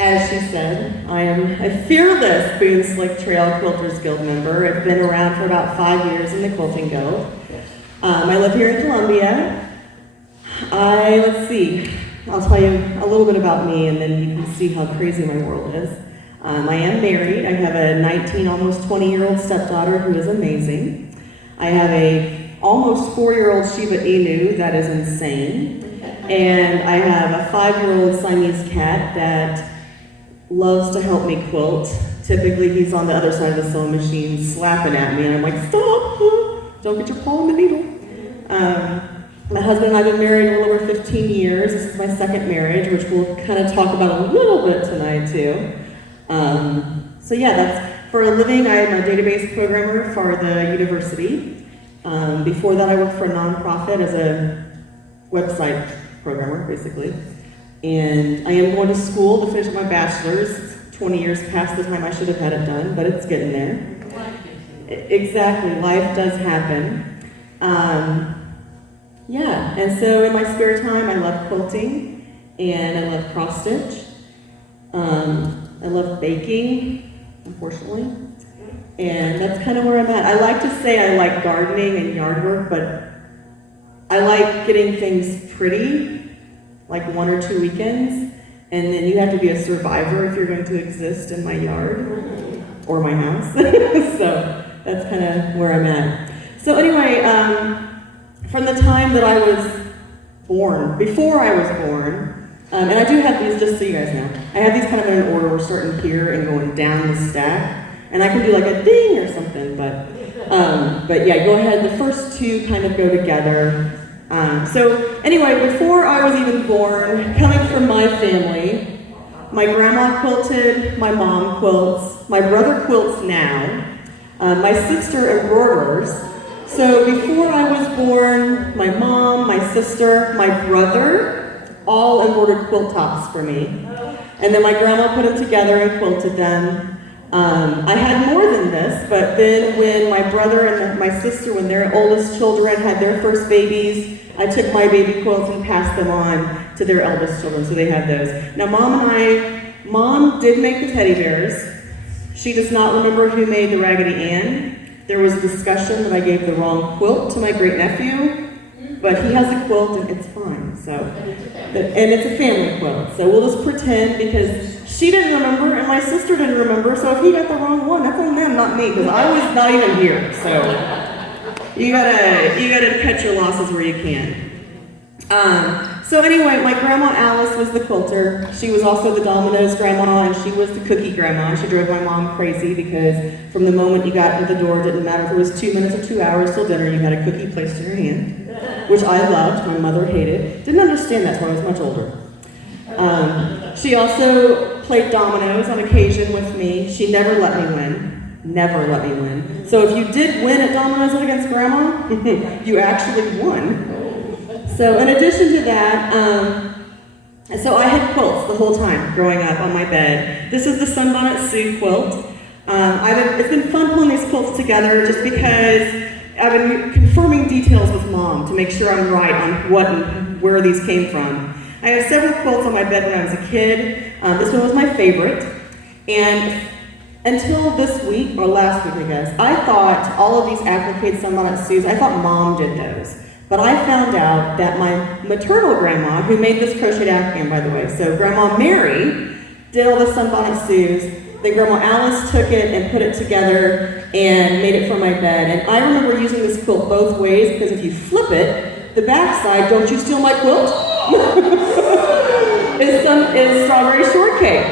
As she said, I am a fearless Boone Slick Trail Quilters Guild member. I've been around for about 5 years in the Quilting Guild. I live here in Columbia. Let's see, I'll tell you a little bit about me and then you can see how crazy my world is. I am married. I have a 19, almost 20-year-old stepdaughter who is amazing. I have a almost 4-year-old Shiba Inu that is insane. And I have a 5-year-old Siamese cat that loves to help me quilt. Typically he's on the other side of the sewing machine slapping at me and I'm like, stop, don't get your paw in the needle. My husband and I have been married a little over 15 years. This is my second marriage, which we'll kind of talk about a little bit tonight too. So yeah, that's for a living. I am a database programmer for the university. Before that I worked for a nonprofit as a website programmer, basically. And I am going to school to finish my bachelor's. It's 20 years past the time I should have had it done, but it's getting there. Exactly, life does happen. Yeah, and so in my spare time I love quilting, and I love cross stitch. I love baking, unfortunately. And that's kind of where I'm at. I like to say I like gardening and yard work, but I like getting things pretty, like 1 or 2 weekends, and then you have to be a survivor if you're going to exist in my yard or my house. So that's kind of where I'm at. So anyway, from the time that I was born, before I was born, and I do have these, just so you guys know, I have these kind of in an order. We're starting here and going down the stack, and I can do like a ding or something, but yeah, go ahead. The first two kind of go together. So anyway, before I was even born, coming from my family, my grandma quilted, my mom quilts, my brother quilts now, my sister embroiders. So before I was born, my mom, my sister, my brother, all embroidered quilt tops for me. And then my grandma put them together and quilted them. I had more than this, but then when my brother and my sister, when their oldest children had their first babies, I took my baby quilts and passed them on to their eldest children, so they had those. Now Mom did make the teddy bears. She does not remember who made the Raggedy Ann. There was a discussion that I gave the wrong quilt to my great nephew, but he has a quilt and it's fine. So, and it's a family quilt, so we'll just pretend because she didn't remember and my sister didn't remember. So if he got the wrong one, that's on them, not me, because I was not even here. So you gotta cut your losses where you can. So anyway, my grandma Alice was the quilter. She was also the Domino's grandma, and she was the cookie grandma. She drove my mom crazy because from the moment you got into the door, it didn't matter if it was 2 minutes or 2 hours till dinner, you had a cookie placed in your hand, which I loved. My mother hated. Didn't understand that until I was much older. She also played dominoes on occasion with me. She never let me win. Never let me win. So if you did win at dominoes against grandma, you actually won. So in addition to that, so I had quilts the whole time growing up on my bed. This is the Sunbonnet Sue quilt. It's been fun pulling these quilts together just because I've been confirming details with Mom to make sure I'm right on what and where these came from. I have several quilts on my bed when I was a kid. This one was my favorite. And until this week, or last week I guess, I thought all of these applique Sunbonnet Sues, I thought Mom did those. But I found out that my maternal grandma, who made this crocheted afghan, by the way, so Grandma Mary did all the Sunbonnet Sues. Then Grandma Alice took it and put it together and made it for my bed. And I remember using this quilt both ways because if you flip it, the back side, don't you steal my quilt, is strawberry shortcake.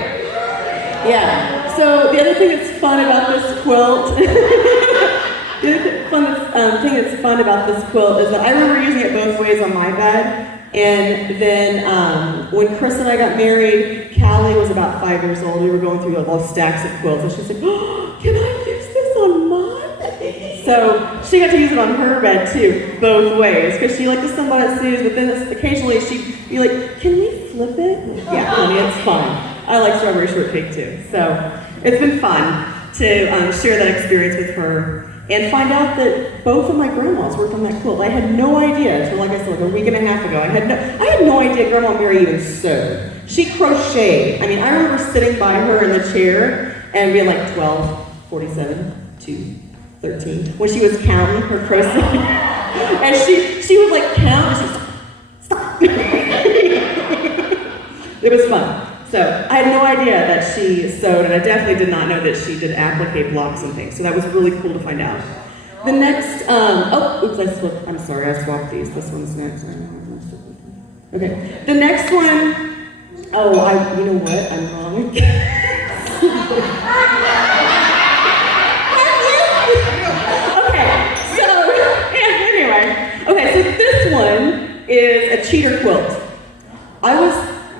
Yeah. So the other thing that's fun about this quilt. The other thing that's fun about this quilt is that I remember using it both ways on my bed, and then when Chris and I got married, Callie was about 5 years old. We were going through all stacks of quilts, and she's like, oh, can I use this on mine? So she got to use it on her bed too, both ways, because she liked the Sunbonnet Sues, but then occasionally she'd be like, can we flip it? Yeah, honey, it's fun. I like strawberry shortcake too. So it's been fun to share that experience with her. And find out that both of my grandmas worked on that quilt. I had no idea until, like I said, like a week and a half ago. I had no idea Grandma Mary even sewed. She crocheted. I mean, I remember sitting by her in the chair and being like 12, 47, 2, 13, when she was counting her crochet. And she would like count and she was like, stop. It was fun. So I had no idea that she sewed, and I definitely did not know that she did applique blocks and things. So that was really cool to find out. The next, I'm sorry, I swapped these. This one's next. Okay, the next one, you know what, I'm wrong. Okay, so this one is a cheater quilt. I was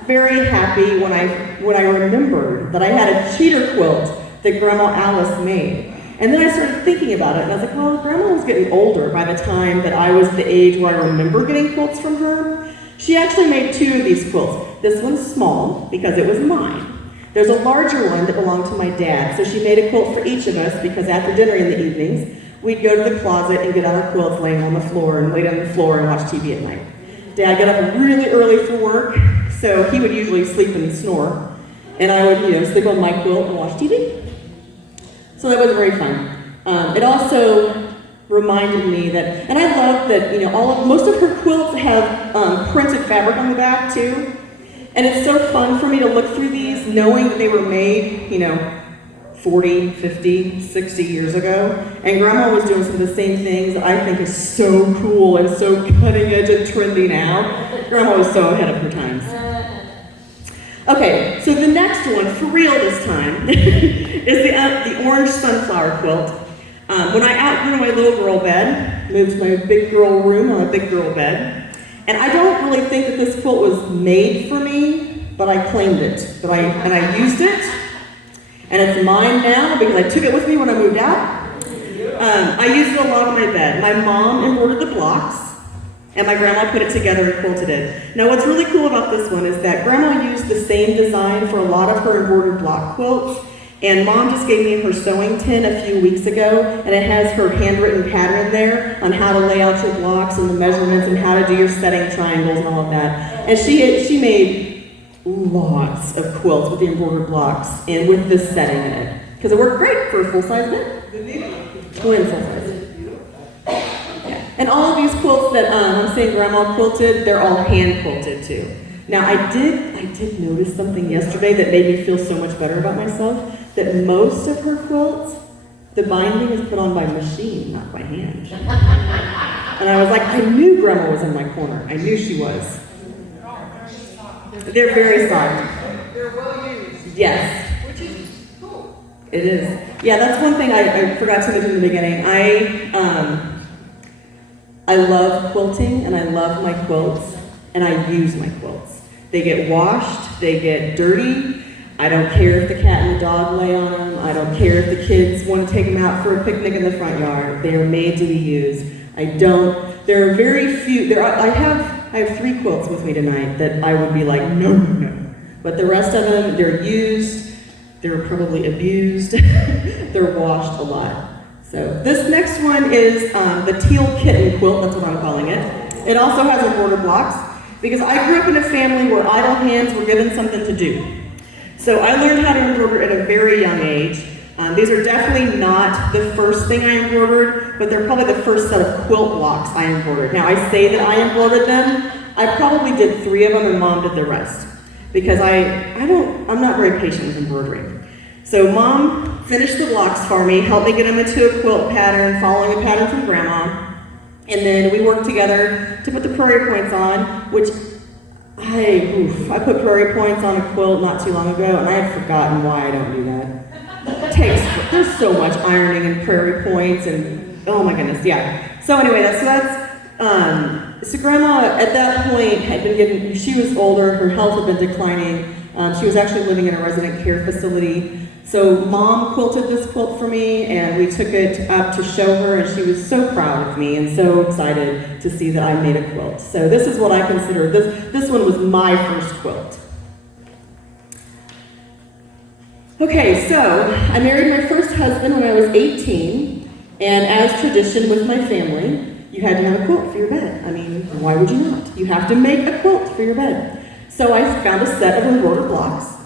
very happy when I remembered that I had a cheater quilt that Grandma Alice made. And then I started thinking about it, and I was like, well, Grandma was getting older by the time that I was the age where I remember getting quilts from her. She actually made 2 of these quilts. This one's small, because it was mine. There's a larger one that belonged to my dad, so she made a quilt for each of us, because after dinner in the evenings, we'd go to the closet and get out our quilts laying on the floor and lay down on the floor and watch TV at night. Dad got up really early for work, so he would usually sleep and snore, and I would, sleep on my quilt and watch TV. So that was very fun. It also reminded me that, and I love that, most of her quilts have printed fabric on the back too, and it's so fun for me to look through these, knowing that they were made, 40, 50, 60 years ago, and Grandma was doing some of the same things that I think is so cool and so cutting edge and trendy now. Grandma was so ahead of her times. Okay, so the next one, for real this time, is the orange sunflower quilt. When I outgrew my little girl bed, moved to my big girl room on a big girl bed, and I don't really think that this quilt was made for me, but I claimed it, and I used it, and it's mine now because I took it with me when I moved out. I used it a lot on my bed. My mom embroidered the blocks, and my grandma put it together and quilted it. Now what's really cool about this one is that Grandma used the same design for a lot of her embroidered block quilts, and Mom just gave me her sewing tin a few weeks ago, and it has her handwritten pattern there on how to lay out your blocks and the measurements and how to do your setting triangles and all of that. And she made lots of quilts with the embroidered blocks and with this setting in it, because it worked great for a full-size bed. Full size. And all of these quilts that I'm saying Grandma quilted, they're all hand quilted too. Now I did notice something yesterday that made me feel so much better about myself, that most of her quilts, the binding is put on by machine, not by hand. And I was like, I knew Grandma was in my corner. I knew she was. They're very soft. They're well used. Yes. Which is cool. It is. Yeah, that's one thing I forgot to mention in the beginning. I love quilting, and I love my quilts, and I use my quilts. They get washed, they get dirty. I don't care if the cat and the dog lay on them. I don't care if the kids want to take them out for a picnic in the front yard. They are made to be used. There are very few, I have 3 quilts with me tonight that I would be like, no. But the rest of them, they're used, they're probably abused, they're washed a lot. So this next one is the teal kitten quilt, that's what I'm calling it. It also has embroidered blocks, because I grew up in a family where idle hands were given something to do. So I learned how to embroider at a very young age. These are definitely not the first thing I embroidered, but they're probably the first set of quilt blocks I embroidered. Now I say that I embroidered them, I probably did 3 of them and Mom did the rest, because I'm not very patient with embroidery. So Mom finished the blocks for me, helped me get them into a quilt pattern, following a pattern from Grandma, and then we worked together to put the prairie points on, which I put prairie points on a quilt not too long ago, and I had forgotten why I don't do that. There's so much ironing and prairie points, and oh my goodness, yeah. So anyway, so Grandma at that point she was older, her health had been declining. She was actually living in a resident care facility. So Mom quilted this quilt for me, and we took it up to show her, and she was so proud of me and so excited to see that I made a quilt. So this is what I consider, this one was my first quilt. Okay, so I married my first husband when I was 18, and as tradition with my family, you had to have a quilt for your bed. I mean, why would you not? You have to make a quilt for your bed. So I found a set of embroidered blocks,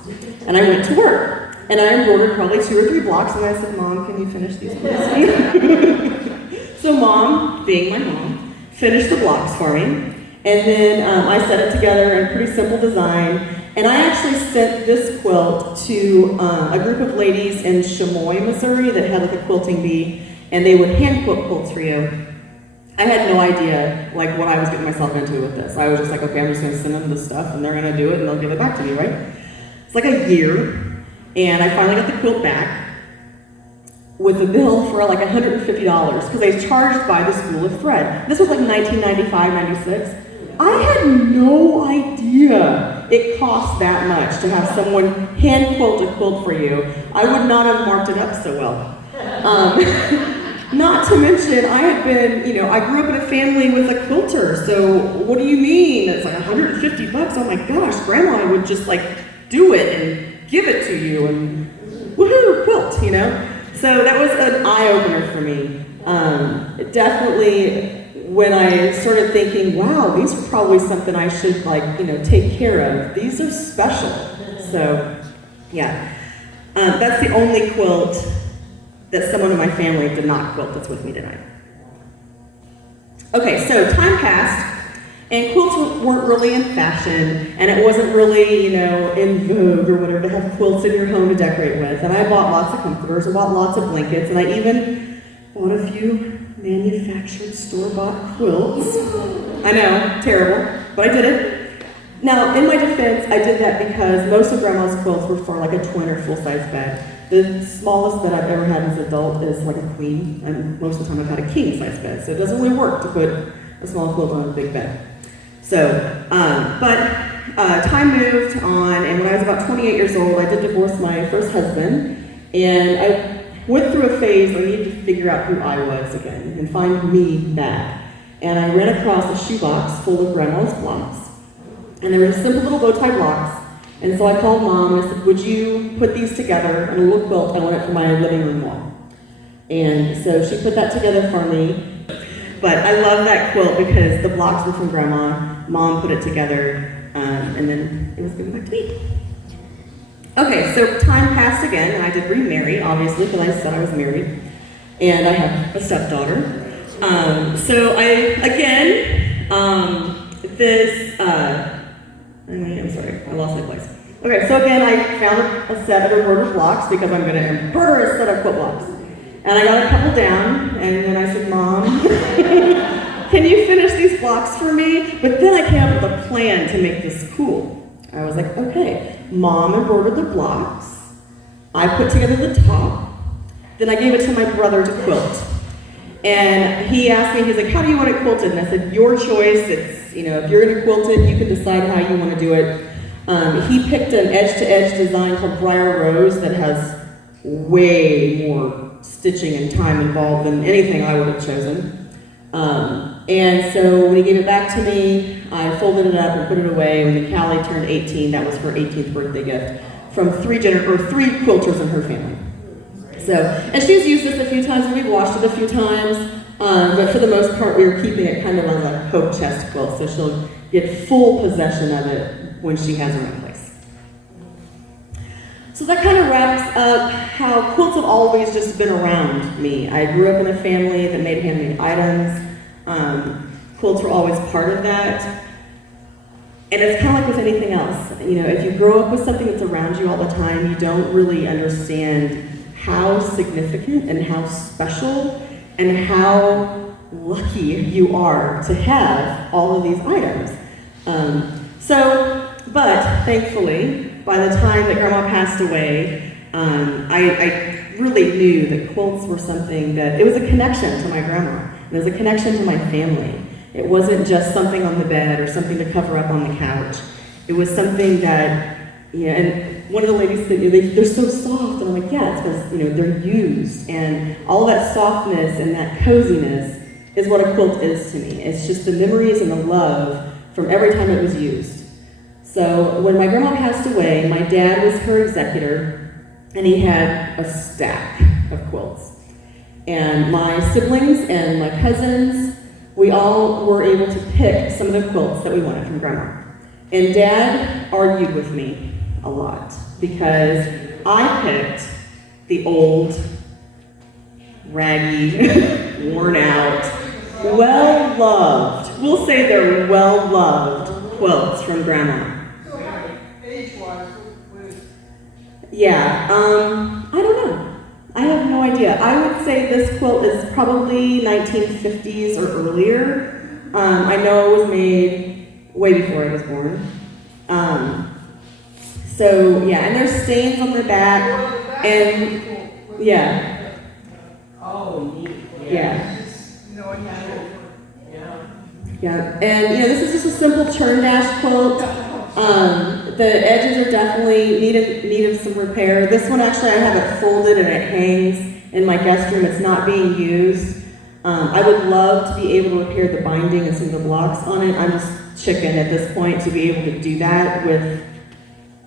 and I went to work. And I embroidered probably 2 or 3 blocks, and I said, Mom, can you finish these please? So Mom, being my mom, finished the blocks for me. And then I set it together in a pretty simple design. And I actually sent this quilt to a group of ladies in Chamois, Missouri that had like a quilting bee, and they would hand quilt quilts for you. I had no idea like what I was getting myself into with this. I was just like, okay, I'm just gonna send them this stuff and they're gonna do it and they'll give it back to me, right? It's like a year, and I finally got the quilt back with a bill for like $150 because they charged by the spool of thread. This was like 1995, 96. I had no idea it cost that much to have someone hand quilt a quilt for you. I would not have marked it up so well. Not to mention, I had been, I grew up in a family with a quilter, so what do you mean? It's like $150. Oh my gosh, Grandma would just like do it and give it to you and woohoo, quilt, So that was an eye-opener for me. Definitely, when I started thinking, wow, these are probably something I should take care of. These are special. So, yeah. That's the only quilt that someone in my family did not quilt that's with me tonight. Okay, so time passed, and quilts weren't really in fashion, and it wasn't really, in vogue or whatever to have quilts in your home to decorate with. And I bought lots of comforters, I bought lots of blankets, and I even bought a few manufactured store-bought quilts. I know, terrible, but I did it. Now, in my defense, I did that because most of Grandma's quilts were for like a twin or full-size bed. The smallest that I've ever had as an adult is like a queen, and most of the time I've had a king-size bed, so it doesn't really work to put a small quilt on a big bed. So, time moved on, and when I was about 28 years old, I did divorce my first husband, and I went through a phase where I needed to figure out who I was again and find me back. And I ran across a shoebox full of Grandma's blocks, and they were simple little bow tie blocks. And so I called Mom and I said, would you put these together in a little quilt? I want it for my living room wall. And so she put that together for me. But I love that quilt because the blocks were from Grandma, Mom put it together, and then it was given back to me. Okay, so time passed again, and I did remarry, obviously, because I said I was married. And I have a stepdaughter. I'm sorry, I lost my place. Okay, so again, I found a set of embroidered blocks because I'm going to embroider a set of quilt blocks. And I got a couple down, and then I said, Mom, can you finish these blocks for me? But then I came up with a plan to make this cool. I was like, okay, Mom embroidered the blocks, I put together the top, then I gave it to my brother to quilt. And he asked me, he's like, how do you want it quilted? And I said, your choice. It's, if you're going to quilt it, you can decide how you want to do it. He picked an edge-to-edge design called Briar Rose that has way more stitching and time involved than anything I would have chosen. And so when he gave it back to me, I folded it up and put it away. When Callie turned 18, that was her 18th birthday gift from 3 quilters in her family. So, and she's used this a few times, and we've washed it a few times, but for the most part, we were keeping it kind of as a hope chest quilt, so she'll get full possession of it when she has her own place. So that kind of wraps up how quilts have always just been around me. I grew up in a family that made handmade items. Quilts were always part of that. And it's kind of like with anything else. If you grow up with something that's around you all the time, you don't really understand how significant and how special and how lucky you are to have all of these items. But thankfully, by the time that Grandma passed away, I really knew that quilts were something that, it was a connection to my grandma. It was a connection to my family. It wasn't just something on the bed or something to cover up on the couch. It was something that, and one of the ladies said, they're so soft. And I'm like, yeah, it's because, they're used. And all that softness and that coziness is what a quilt is to me. It's just the memories and the love from every time it was used. So when my grandma passed away, my dad was her executor, and he had a stack of quilts. And my siblings and my cousins, we all were able to pick some of the quilts that we wanted from Grandma. And Dad argued with me a lot because I picked the old, raggy, worn out, well-loved, we'll say they're well-loved quilts from Grandma. So, age-wise, what is it? Yeah, I don't know. I have no idea. I would say this quilt is probably 1950s or earlier. I know it was made way before I was born. So yeah, and there's stains on the back, and yeah. Oh, neat. Yeah. You know, yeah. Yeah, and this is just a simple turn dash quilt. The edges are definitely need of some repair. This one actually I have it folded and it hangs in my guest room. It's not being used. I would love to be able to repair the binding and some of the blocks on it. I'm just chicken at this point to be able to do that with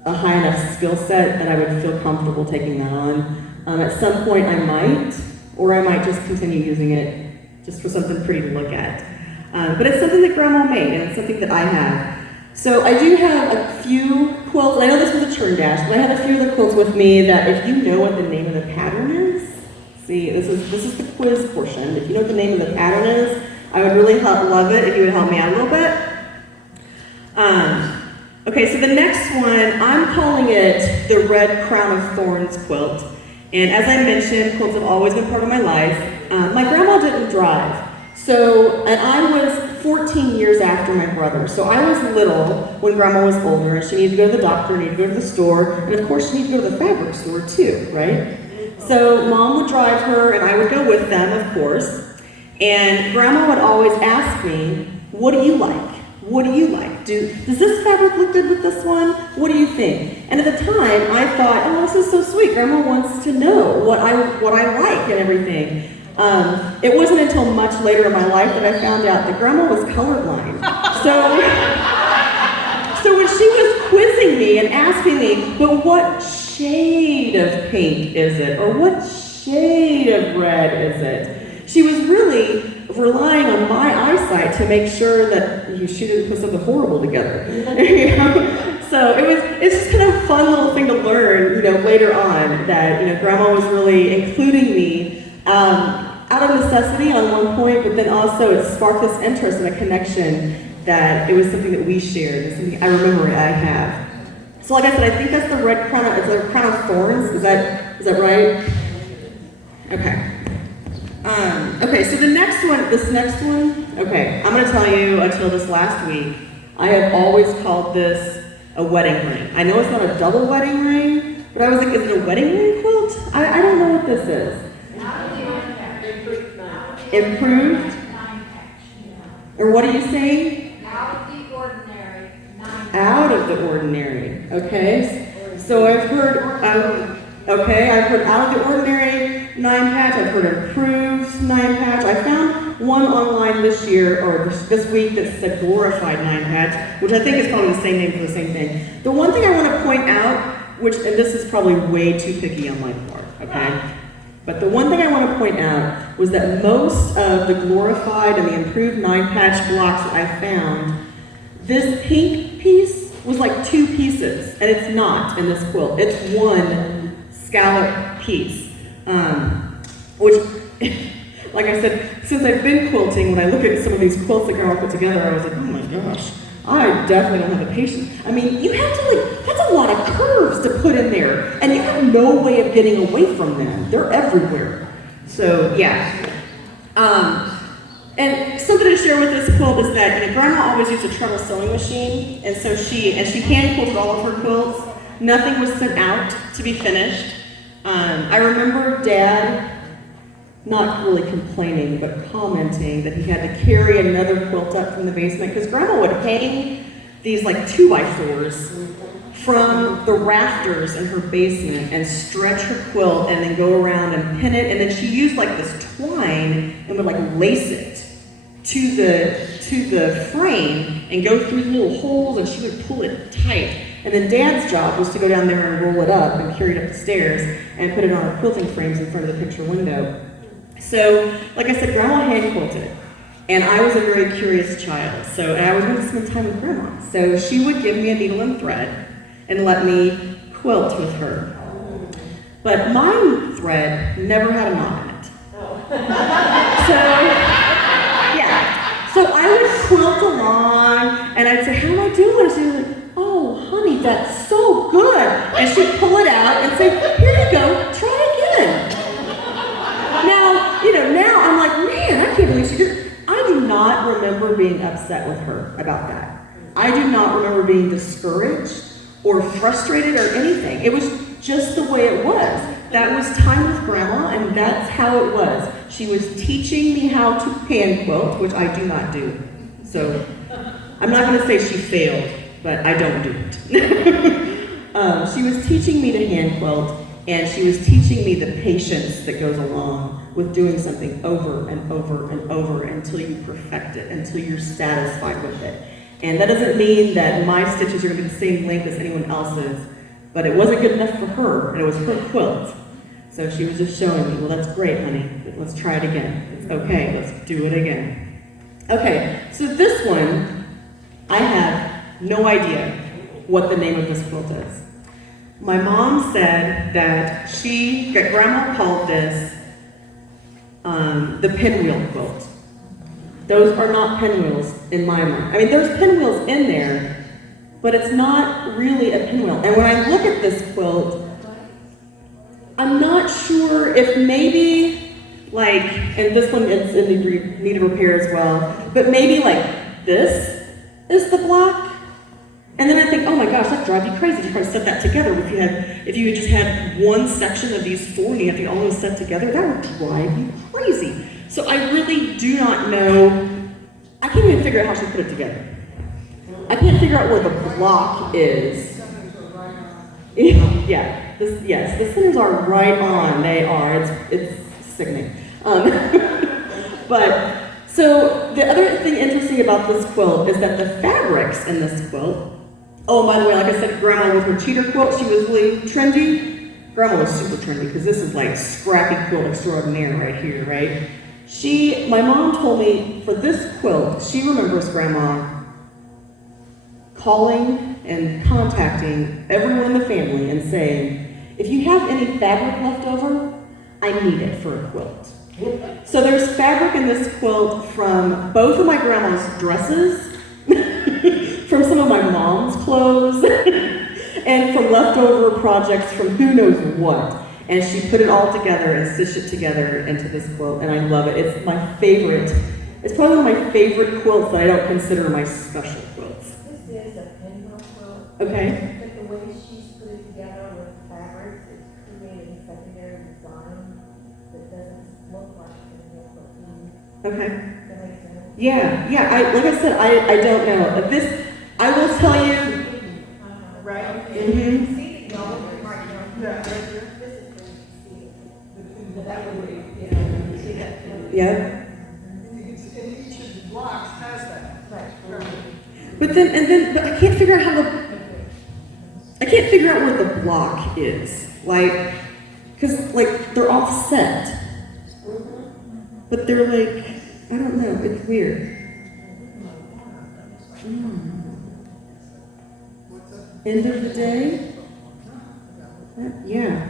a high enough skill set that I would feel comfortable taking that on. At some point I might, or I might just continue using it just for something pretty to look at. But it's something that Grandma made, and it's something that I have. So I do have a few quilts. I know this was a turn dash, but I have a few other quilts with me that if you know what the name of the pattern is, see, this is the quiz portion. If you know what the name of the pattern is, I would really love it if you would help me out a little bit. Okay, so the next one, I'm calling it the Red Crown of Thorns quilt. And as I mentioned, quilts have always been part of my life. My grandma didn't drive. And I was 14 years after my brother. So I was little when Grandma was older, and she needed to go to the doctor, needed to go to the store, and of course she needed to go to the fabric store too, right? So Mom would drive her, and I would go with them, of course. And Grandma would always ask me, what do you like? What do you like? Does this fabric look good with this one? What do you think? And at the time, I thought, oh, this is so sweet. Grandma wants to know what I like and everything. It wasn't until much later in my life that I found out that Grandma was colorblind. So when she was quizzing me and asking me, but what shade of pink is it? Or what shade of red is it? She was really relying on my eyesight to make sure that she didn't put something horrible together. So it's just kind of a fun little thing to learn, later on that, Grandma was really including me out of necessity on one point, but then also it sparked this interest and a connection that it was something that we shared. It's something I remember I have. So like I said, I think that's the red crown. It's a crown of thorns. Is that right? Okay. Okay, so this next one, okay, I'm gonna tell you until this last week, I have always called this a wedding ring. I know it's not a double wedding ring, but I was like, is it a wedding ring quilt? I don't know what this is. Improved? Or what are you saying? Out of the ordinary. Out of the ordinary, okay. So I've heard, I've heard out of the ordinary 9-patch, I've heard improved 9-patch. I found one online this year, or this week, that said glorified 9-patch, which I think is probably the same name for the same thing. The one thing I want to point out, and this is probably way too picky on my part, okay? But the one thing I want to point out was that most of the glorified and the improved 9-patch blocks that I found, this pink piece was like 2 pieces, and it's not in this quilt. It's one scallop piece, which, like I said, since I've been quilting, when I look at some of these quilts that Grandma put together, I was like, oh my gosh, I definitely don't have the patience. I mean, you have to that's a lot of curves to put in there, and you have no way of getting away from them. They're everywhere. So, yeah. And something to share with this quilt is that Grandma always used a treadle sewing machine, and so she hand quilted all of her quilts. Nothing was sent out to be finished. I remember Dad not really complaining, but commenting that he had to carry another quilt up from the basement, because Grandma would hang these 2x4s from the rafters in her basement and stretch her quilt and then go around and pin it, and then she used this twine and would lace it to the frame and go through the little holes, and she would pull it tight. And then Dad's job was to go down there and roll it up and carry it up the stairs and put it on our quilting frames in front of the picture window. So, like I said, Grandma hand quilted. And I was a very curious child, and I was going to spend time with Grandma. So she would give me a needle and thread and let me quilt with her. But my thread never had a knot in it. So, yeah. So I would quilt along, and I'd say, how am I doing? She was like, oh, honey, that's so good. And she'd pull it out and say, here you go, try again. Now I'm like, man, I can't believe she did. I do not remember being upset with her about that. I do not remember being discouraged or frustrated or anything. It was just the way it was. That was time with Grandma, and that's how it was. She was teaching me how to hand quilt, which I do not do. So I'm not going to say she failed, but I don't do it. She was teaching me to hand quilt, and she was teaching me the patience that goes along with doing something over and over and over until you perfect it, until you're satisfied with it. And that doesn't mean that my stitches are going to be the same length as anyone else's, but it wasn't good enough for her, and it was her quilt. So she was just showing me, well, that's great, honey, but let's try it again. It's okay, let's do it again. Okay, so this one, I have no idea what the name of this quilt is. My mom said that Grandma called this the pinwheel quilt. Those are not pinwheels in my mind. I mean, there's pinwheels in there, but it's not really a pinwheel. And when I look at this quilt, I'm not sure if maybe, and this one is in need of repair as well, but maybe this is the block. And then I think, oh my gosh, that drives you crazy to try to set that together. If you had just had one section of these four and you have to all set together, that would drive you crazy. So I really do not know. I can't even figure out how she put it together. I can't figure out where the block is. Yeah, the centers are right on. They are. It's sickening. But so the other thing interesting about this quilt is that the fabrics in this quilt. Oh, by the way, like I said, Grandma with her cheater quilt, she was really trendy. Grandma was super trendy because this is like Scrappy quilt extraordinaire right here, right? My mom told me for this quilt, she remembers Grandma calling and contacting everyone in the family and saying, if you have any fabric left over, I need it for a quilt. So there's fabric in this quilt from both of my grandma's dresses, from some of my mom's clothes, and from leftover projects from who knows what. And she put it all together and stitched it together into this quilt, and I love it. It's my favorite. It's probably one of my favorite quilts that I don't consider my special quilts. This is a pinwheel quilt. Okay. But the way she's put it together with fabrics, it's created a secondary design that doesn't look like a pinwheel quilt. Okay. That makes sense? Yeah. Like I said, I don't know. This, I will tell you. Right? Mm-hmm. See, y'all look right now. Yeah. This is where you see it. But that would be, you see that? Yeah. And each of the blocks has that. Right. But I can't figure out where the block is. Because they're all set. But they're I don't know, it's weird. End of the day? Yeah.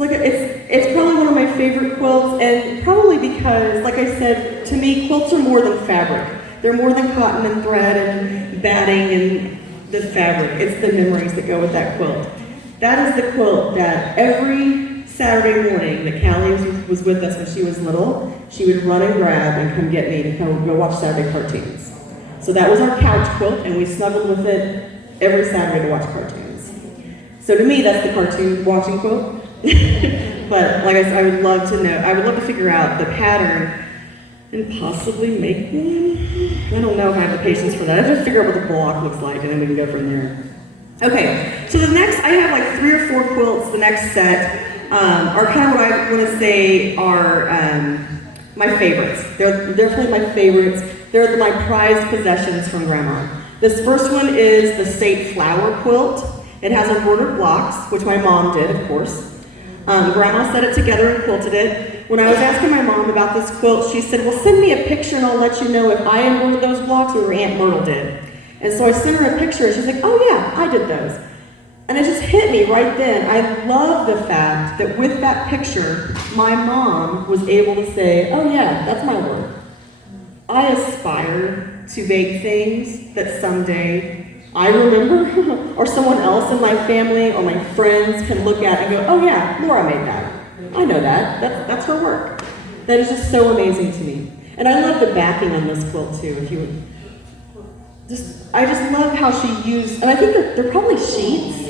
It's probably one of my favorite quilts, and probably because, like I said, to me, quilts are more than fabric. They're more than cotton and thread and batting and the fabric. It's the memories that go with that quilt. That is the quilt that every Saturday morning that Callie was with us when she was little, she would run and grab and come get me to go watch Saturday cartoons. So that was our couch quilt, and we snuggled with it every Saturday to watch cartoons. So to me, that's the cartoon watching quilt. But like I said, I would love to figure out the pattern and possibly make one. I don't know if I have the patience for that. I have to figure out what the block looks like, and then we can go from there. Okay, so the next, I have 3 or 4 quilts. The next set are kind of what I want to say are my favorites. They're definitely my favorites. They're my prized possessions from Grandma. This first one is the State Flower quilt. It has embroidered blocks, which my mom did, of course. Grandma set it together and quilted it. when I was asking my mom about this quilt, she said, well, send me a picture and I'll let you know if I embroidered those blocks or Aunt Myrtle did. And so I sent her a picture and she's like, oh yeah, I did those. And it just hit me right then. I love the fact that with that picture, my mom was able to say, oh yeah, that's my work. I aspire to make things that someday I remember or someone else in my family or my friends can look at and go, oh yeah, Laura made that. I know that. That's her work. That is just so amazing to me. And I love the backing on this quilt too. If you would I just love how she used, and I think they're probably sheets.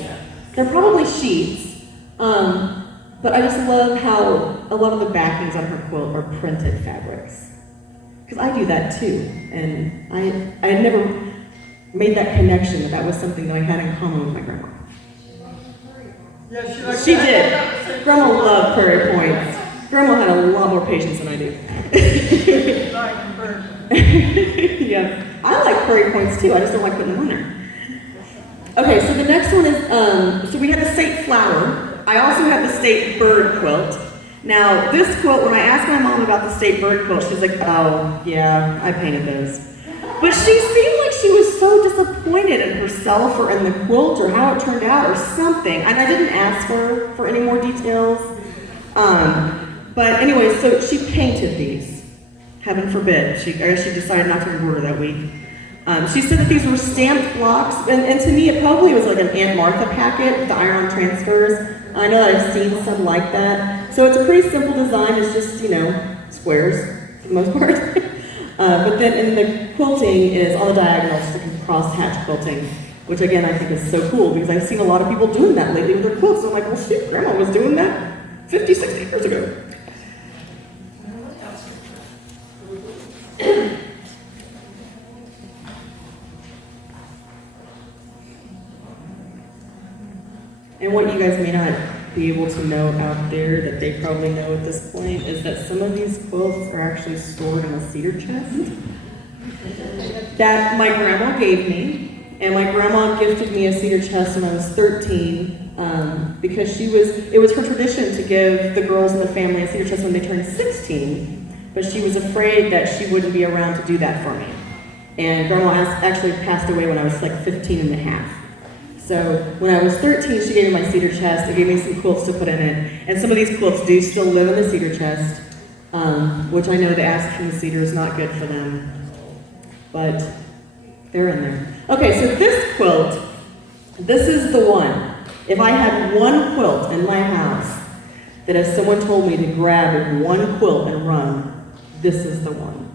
They're probably sheets. But I just love how a lot of the backings on her quilt are printed fabrics. Because I do that too. And I had never made that connection that was something that I had in common with my grandma. Yeah, She did. Grandma loved prairie points. Grandma had a lot more patience than I do. Yeah, I like prairie points too. I just don't like putting them on there. Okay, so the next one is, so we had the state flower. I also have the state bird quilt. Now, this quilt, when I asked my mom about the state bird quilt, she's like, oh, yeah, I painted those. But she seemed like she was so disappointed in herself or in the quilt or how it turned out or something. And I didn't ask her for any more details. But anyway, so she painted these. Heaven forbid. She decided not to embroider that week. She said that these were stamped blocks, and to me it probably was like an Aunt Martha packet with the iron transfers. I know that I've seen some like that. So it's a pretty simple design. It's just, squares for the most part. But then in the quilting is on the diagonals, like a cross-hatch quilting, which again I think is so cool because I've seen a lot of people doing that lately with their quilts. So I'm like, well shoot, Grandma was doing that 50, 60 years ago. And what you guys may not be able to know out there that they probably know at this point is that some of these quilts are actually stored in a cedar chest that my grandma gave me. And my grandma gifted me a cedar chest when I was 13 because it was her tradition to give the girls in the family a cedar chest when they turned 16, but she was afraid that she wouldn't be around to do that for me. And Grandma actually passed away when I was like 15 and a half. So when I was 13, she gave me my cedar chest. It gave me some quilts to put in it. And some of these quilts do still live in the cedar chest, which I know the aspen cedar is not good for them. But they're in there. Okay, so this quilt, this is the one. If I had one quilt in my house, that if someone told me to grab one quilt and run, this is the one.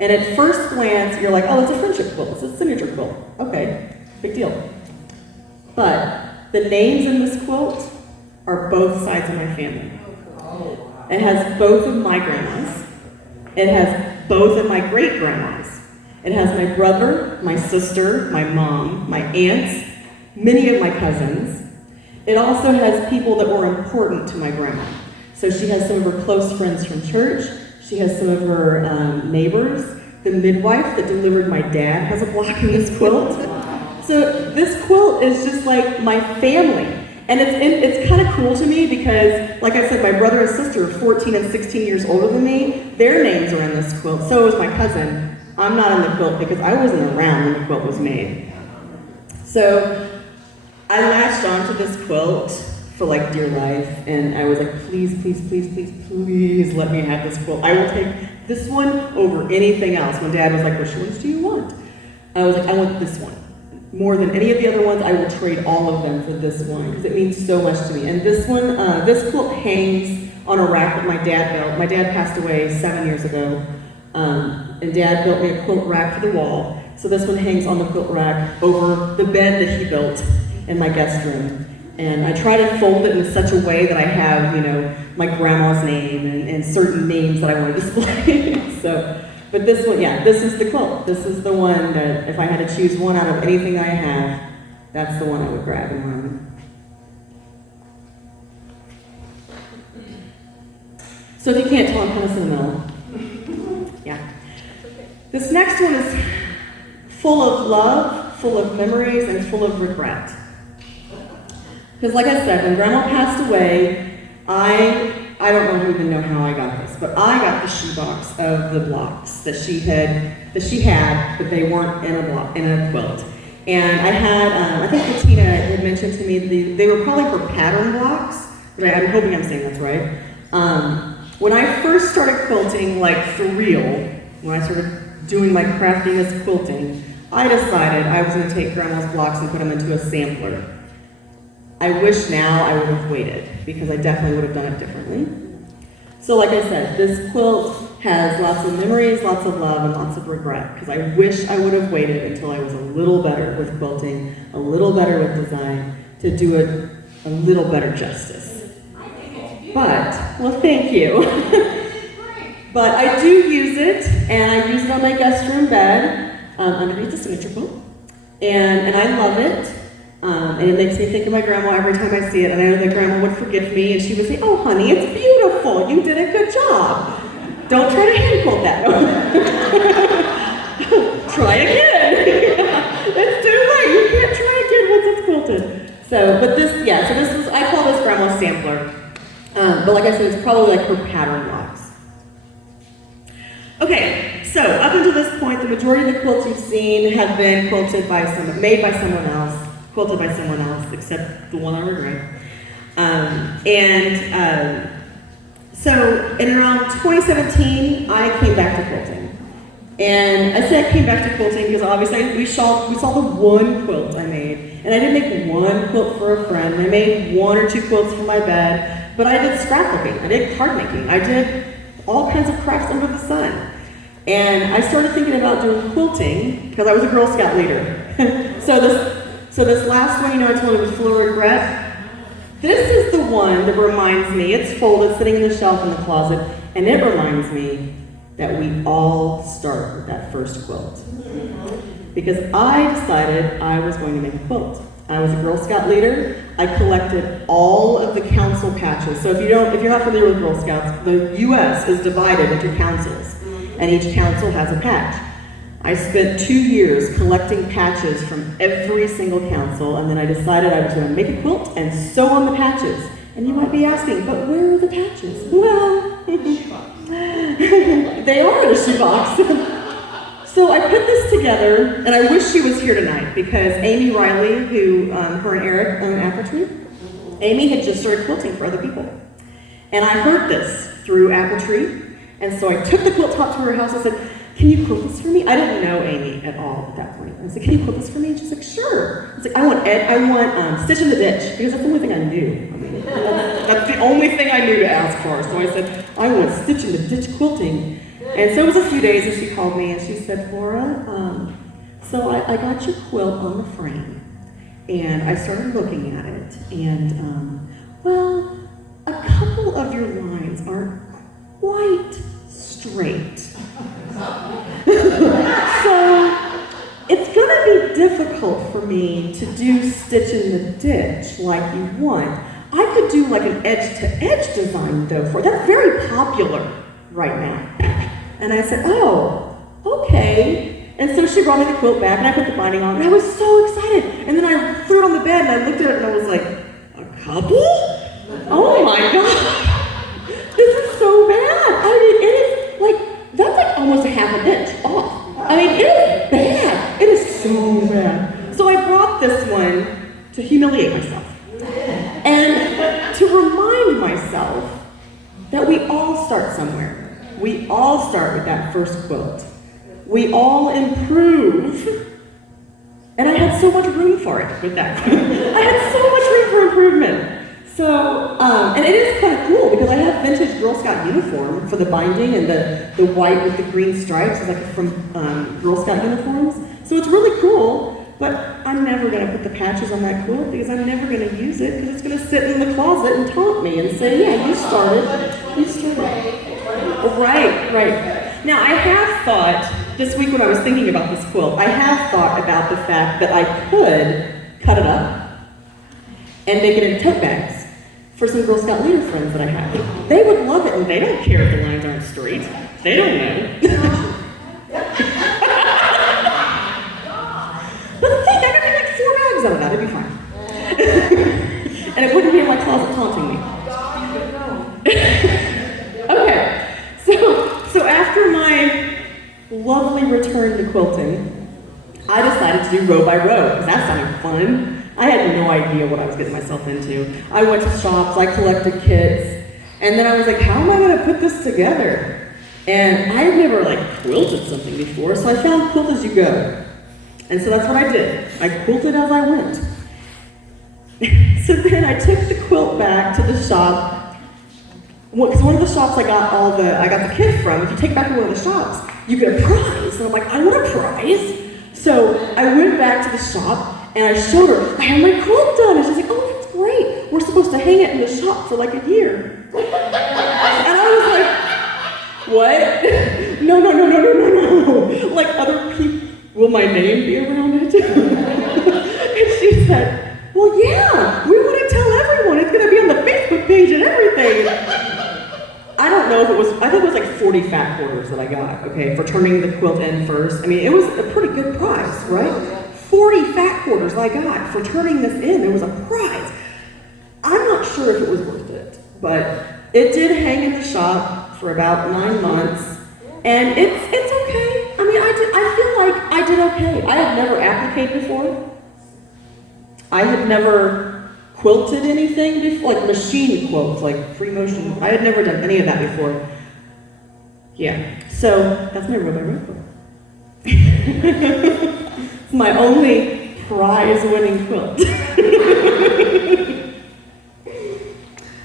And at first glance, you're like, oh, it's a friendship quilt. It's a signature quilt. Okay, big deal. But the names in this quilt are both sides of my family. It has both of my grandmas. It has both of my great-grandmas. It has my brother, my sister, my mom, my aunts, many of my cousins. It also has people that were important to my grandma. So she has some of her close friends from church. She has some of her neighbors. The midwife that delivered my dad has a block in this quilt. So this quilt is just like my family. And it's kind of cool to me because, like I said, my brother and sister are 14 and 16 years older than me. Their names are in this quilt. So is my cousin. I'm not in the quilt because I wasn't around when the quilt was made. So I latched onto this quilt for like dear life, and I was like, please, please, please, please, please let me have this quilt. I will take this one over anything else. When Dad was like, which ones do you want? I was like, I want this one. More than any of the other ones, I will trade all of them for this one because it means so much to me. And this one, this quilt hangs on a rack that my dad built. My dad passed away 7 years ago, and Dad built me a quilt rack for the wall. So this one hangs on the quilt rack over the bed that he built in my guest room. And I try to fold it in such a way that I have, my grandma's name and certain names that I want to display. But this one, yeah, this is the quilt. This is the one that if I had to choose one out of anything I have, that's the one I would grab and run. So if you can't tell, I'm kind of sentimental. Yeah. This next one is full of love, full of memories, and full of regret. Because like I said, when Grandma passed away, I I don't even know how I got this, but I got the shoebox of the blocks that she had, but they weren't in a quilt. And I had, I think Katina had mentioned to me they were probably her pattern blocks, but I'm hoping I'm saying that's right. When I first started quilting, like for real, when I started doing my craftiness quilting, I decided I was going to take Grandma's blocks and put them into a sampler. I wish now I would have waited, because I definitely would have done it differently. So like I said, this quilt has lots of memories, lots of love, and lots of regret, because I wish I would have waited until I was a little better with quilting, a little better with design, to do it a little better justice. But, well, thank you. But I do use it, and I use it on my guest room bed, underneath the signature quilt, and I love it. And it makes me think of my grandma every time I see it, and I know that Grandma would forgive me, and she would say, "Oh, honey, it's beautiful. You did a good job. Don't try to hand quilt that." Try again. It's too late. You can't try again once it's quilted. So, but this, yeah. So this was, I call this Grandma's sampler. But like I said, it's probably like her pattern blocks. Okay, so up until this point, the majority of the quilts you've seen have been made by someone else. Quilted by someone else, except the one I regret. So in around 2017, I came back to quilting. And I say I came back to quilting because obviously we saw the one quilt I made. And I didn't make one quilt for a friend. I made one or two quilts for my bed. But I did scrapbooking, I did card making, I did all kinds of crafts under the sun. And I started thinking about doing quilting because I was a Girl Scout leader. So this last one, I told you was full of regret. This is the one that reminds me, it's folded, sitting in the shelf in the closet, and it reminds me that we all start with that first quilt. Because I decided I was going to make a quilt. I was a Girl Scout leader. I collected all of the council patches. So if you're not familiar with Girl Scouts, the U.S. is divided into councils, and each council has a patch. I spent 2 years collecting patches from every single council, and then I decided I was going to make a quilt and sew on the patches. And you might be asking, but where are the patches? Well, they are in a shoebox. So I put this together, and I wish she was here tonight, because Amy Riley, who her and Eric own Apple Amy had just started quilting for other people. And I heard this through Apple Tree, and so I took the quilt top to her house and said, "Can you quilt this for me?" I didn't know Amy at all at that point. I said, "Can you quilt this for me?" And she's like, "Sure." I was like, I want Stitch in the Ditch, because that's the only thing I knew. I mean, that's the only thing I knew to ask for. So I said, "I want Stitch in the Ditch quilting." And so it was a few days, and she called me and she said, "Laura, so I got your quilt on the frame, and I started looking at it, and well, a couple of your lines aren't quite straight. So it's gonna be difficult for me to do Stitch in the Ditch like you want. I could do like an edge-to-edge design though that's very popular right now." And I said, "Oh, okay." And so she brought me the quilt back, and I put the binding on, and I was so excited. And then I threw it on the bed, and I looked at it, and I was like, "A couple? Oh my God, this is so bad." I mean, it is like, that's like almost a half an inch off. I mean, it is bad. It is so bad. So I brought this one to humiliate myself, and to remind myself that we all start somewhere. We all start with that first quilt. We all improve. And I had so much room for it with that. I had so much room for improvement. So, and it is kind of cool because I have vintage Girl Scout uniform for the binding, and the white with the green stripes is like from Girl Scout uniforms. So it's really cool, but I'm never going to put the patches on that quilt because I'm never going to use it, because it's going to sit in the closet and taunt me and say, "Yeah, you started. You started." Right. Now, I have thought, this week when I was thinking about this quilt, I have thought about the fact that I could cut it up and make it into tote bags for some Girl Scout leader friends that I have. They would love it, and they don't care if the lines aren't straight. They don't know. But think, I could make like 4 bags out of that, it'd be fine. And it wouldn't be in my closet taunting me. lovely return to quilting, I decided to do row by row, because that sounded fun. I had no idea what I was getting myself into. I went to shops, I collected kits, and then I was like, how am I gonna put this together? And I had never quilted something before, so I found Quilt As You Go. And so that's what I did. I quilted as I went. So then I took the quilt back to the shop, because one of the shops I got the kit from, if you take back to one of the shops, you get a prize. And I'm like, I want a prize. So I went back to the shop, and I showed her, I have my quilt done. And she's like, oh, that's great. We're supposed to hang it in the shop for like a year. And I was like, what? No. Like other people, will my name be around it? And she said, well, yeah, we want to tell everyone. It's going to be on the Facebook page and everything. I don't know if it was, I think it was like 40 fat quarters that I got, okay, for turning the quilt in first. I mean, it was a pretty good prize, right? 40 fat quarters I got for turning this in. It was a prize. I'm not sure if it was worth it, but it did hang in the shop for about 9 months, and it's okay. I mean, I feel like I did okay. I had never appliqued before. I had never quilted anything before, like machine quilts, like free motion. I had never done any of that before. Yeah, so that's my row by row quilt. It's my only prize-winning quilt.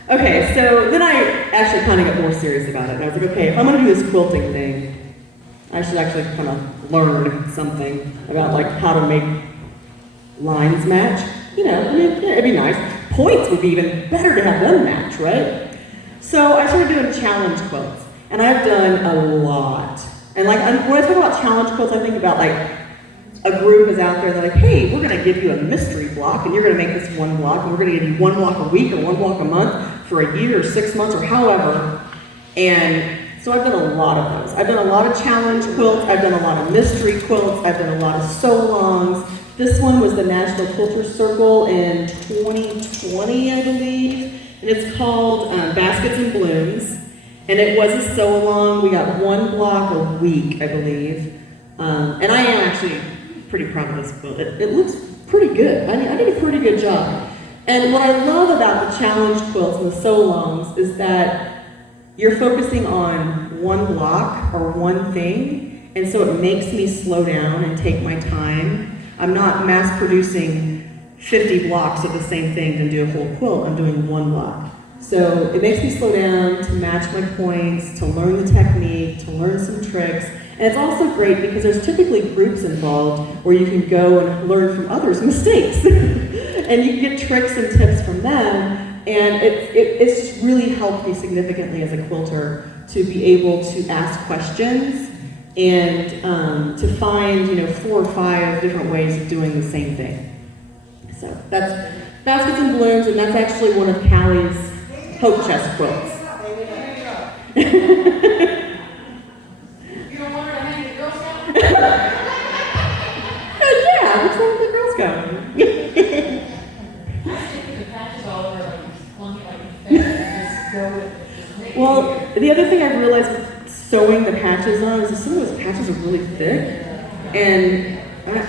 Okay, so then I actually kind of got more serious about it. And I was like, okay, if I'm going to do this quilting thing, I should actually kind of learn something about like how to make lines match. You know, I mean, yeah, it'd be nice. Points would be even better to have them match, right? So I started doing challenge quilts, and I've done a lot. And like when I talk about challenge quilts, I think about like a group is out there, they're like, hey, we're gonna give you a mystery block, and you're gonna make this one block, and we're gonna give you one block a week or one block a month for a year or 6 months or however. And so I've done a lot of those. I've done a lot of challenge quilts, I've done a lot of mystery quilts, I've done a lot of sew-alongs. This one was the National Quilter Circle in 2020, I believe, and it's called Baskets and Blooms, and it was a sew-along. We got one block a week, I believe, and I am actually pretty proud of this quilt. It looks pretty good. I did a pretty good job. And what I love about the challenge quilts and the sew-alongs is that you're focusing on one block or one thing, and so it makes me slow down and take my time. I'm not mass producing 50 blocks of the same thing and do a whole quilt. I'm doing one block. So it makes me slow down to match my points, to learn the technique, to learn some tricks. And it's also great because there's typically groups involved where you can go and learn from others' mistakes. And you can get tricks and tips from them. And it's just really helped me significantly as a quilter to be able to ask questions and to find, 4 or 5 different ways of doing the same thing. So that's Baskets and Blooms, and that's actually one of Callie's Hope Chest quilts. You don't want her to hang the Girl Scout? Yeah, what's wrong with the Girl Scout? I stick the patches all over like clunky like just go with it. Just make it Well, weird. the other thing I've realized with sewing the patches on is that some of those patches are really thick, and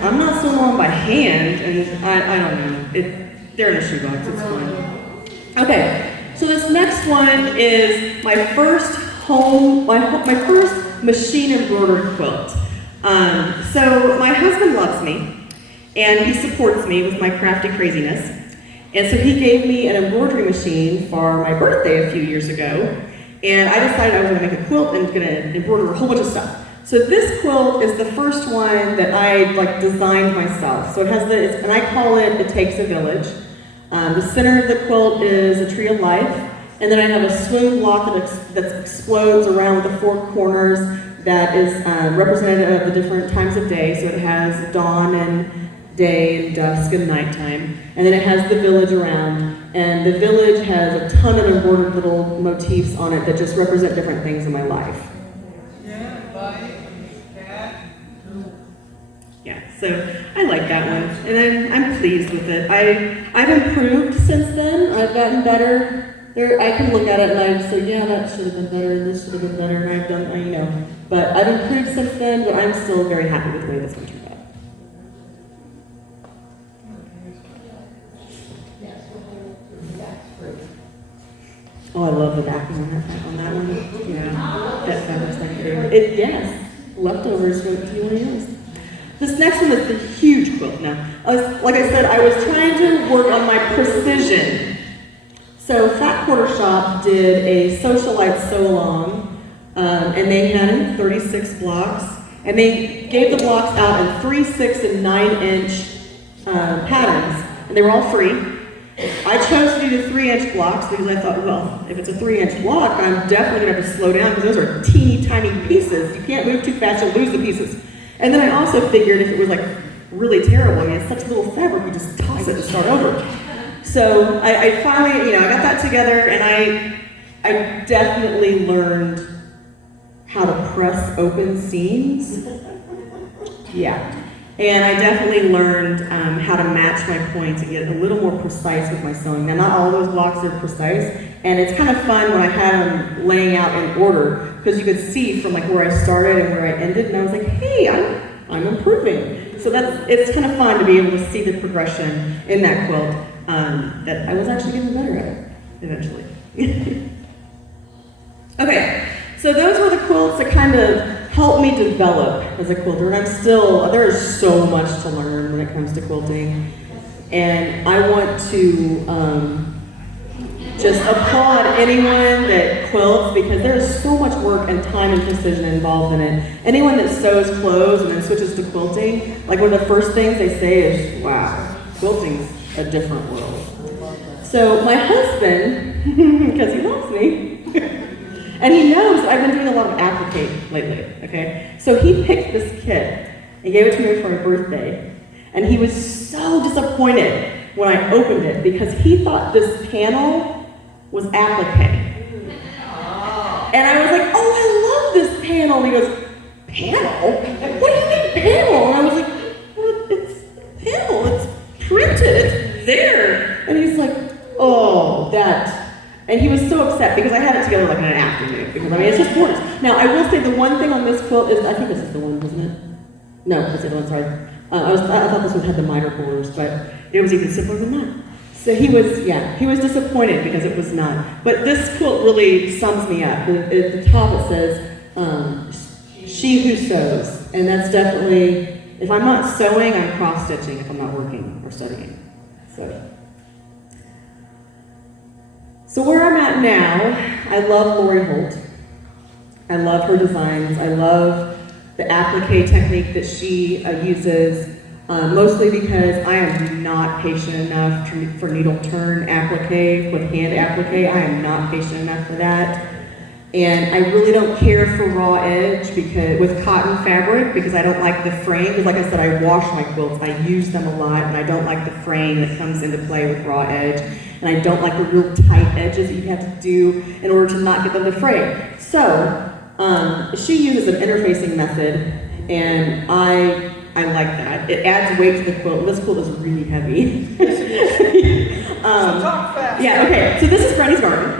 I'm not sewing on by hand, and I don't know. They're in a shoebox, it's fine. Okay, so this next one is my first my first machine embroidered quilt. So my husband loves me, and he supports me with my crafty craziness. And so he gave me an embroidery machine for my birthday a few years ago, and I decided I was gonna make a quilt and gonna embroider a whole bunch of stuff. So this quilt is the first one that I designed myself. So it has and I call it, It Takes a Village. The center of the quilt is a tree of life, and then I have a swoon block that explodes around the 4 corners that is representative of the different times of day. So it has dawn and day and dusk and nighttime, and then it has the village around, and the village has a ton of embroidered little motifs on it that just represent different things in my life. Yeah, bike, cat. Yeah, so I like that one, and I'm pleased with it. I've improved since then. I've gotten better I can look at it and I say, yeah, that should have been better, and this should have been better, and I've done, but I've improved since then, but I'm still very happy with the way this one turned out. Oh, I love the backing on that one. Yeah, that fabric's my favorite. Yes, leftovers from anyone else. This next one is the huge quilt now. Like I said, I was trying to work on my precision. So Fat Quarter Shop did a socialite sew-along, and they had in 36 blocks, and they gave the blocks out in 3, 6, and 9-inch patterns, and they were all free. I chose to do the 3-inch blocks because I thought, well, if it's a 3-inch block, I'm definitely gonna have to slow down because those are teeny tiny pieces. You can't move too fast, you'll lose the pieces. And then I also figured if it was like really terrible, it's such little fabric, you just toss it and start over. So I finally, I got that together, and I definitely learned how to press open seams. Yeah. And I definitely learned how to match my points and get a little more precise with my sewing. Now, not all those blocks are precise, and it's kind of fun when I had them laying out in order, because you could see from like where I started and where I ended, and I was like, hey, I'm improving. So it's kind of fun to be able to see the progression in that quilt, that I was actually getting better at it eventually. Okay, so those were the quilts that kind of helped me develop as a quilter, and there is so much to learn when it comes to quilting, and I want to just applaud anyone that quilts, because there is so much work and time and precision involved in it. Anyone that sews clothes and then switches to quilting, like one of the first things they say is, wow, quilting's a different world. So my husband, because he loves me, and he knows I've been doing a lot of applique lately, okay? So he picked this kit and gave it to me for my birthday, and he was so disappointed when I opened it because he thought this panel was applique. And I was like, oh, I love this panel. And he goes, panel? What do you mean panel? And I was like, well, it's panel, it's printed, it's there. And he's like, oh, that. And he was so upset because I had it together like in an afternoon, because it's just gorgeous. Now, I will say the one thing on this quilt is, I think this is the one, isn't it? No, that's the other one, sorry. I thought this one had the miter borders, but it was even simpler than that. So he was disappointed because it was not. But this quilt really sums me up. At the top it says, she who sews. And that's definitely, if I'm not sewing, I'm cross-stitching if I'm not working or studying. So where I'm at now, I love Lori Holt. I love her designs. I love the applique technique that she uses, mostly because I am not patient enough for needle turn applique with hand applique. I am not patient enough for that. And I really don't care for raw edge with cotton fabric, because I don't like the frame. Because like I said, I wash my quilts, I use them a lot, and I don't like the frame that comes into play with raw edge. And I don't like the real tight edges that you have to do in order to not get them to fray. So she uses an interfacing method, and I like that. It adds weight to the quilt. This quilt is really heavy. Talk fast. Yeah, okay, so this is Granny's Garden.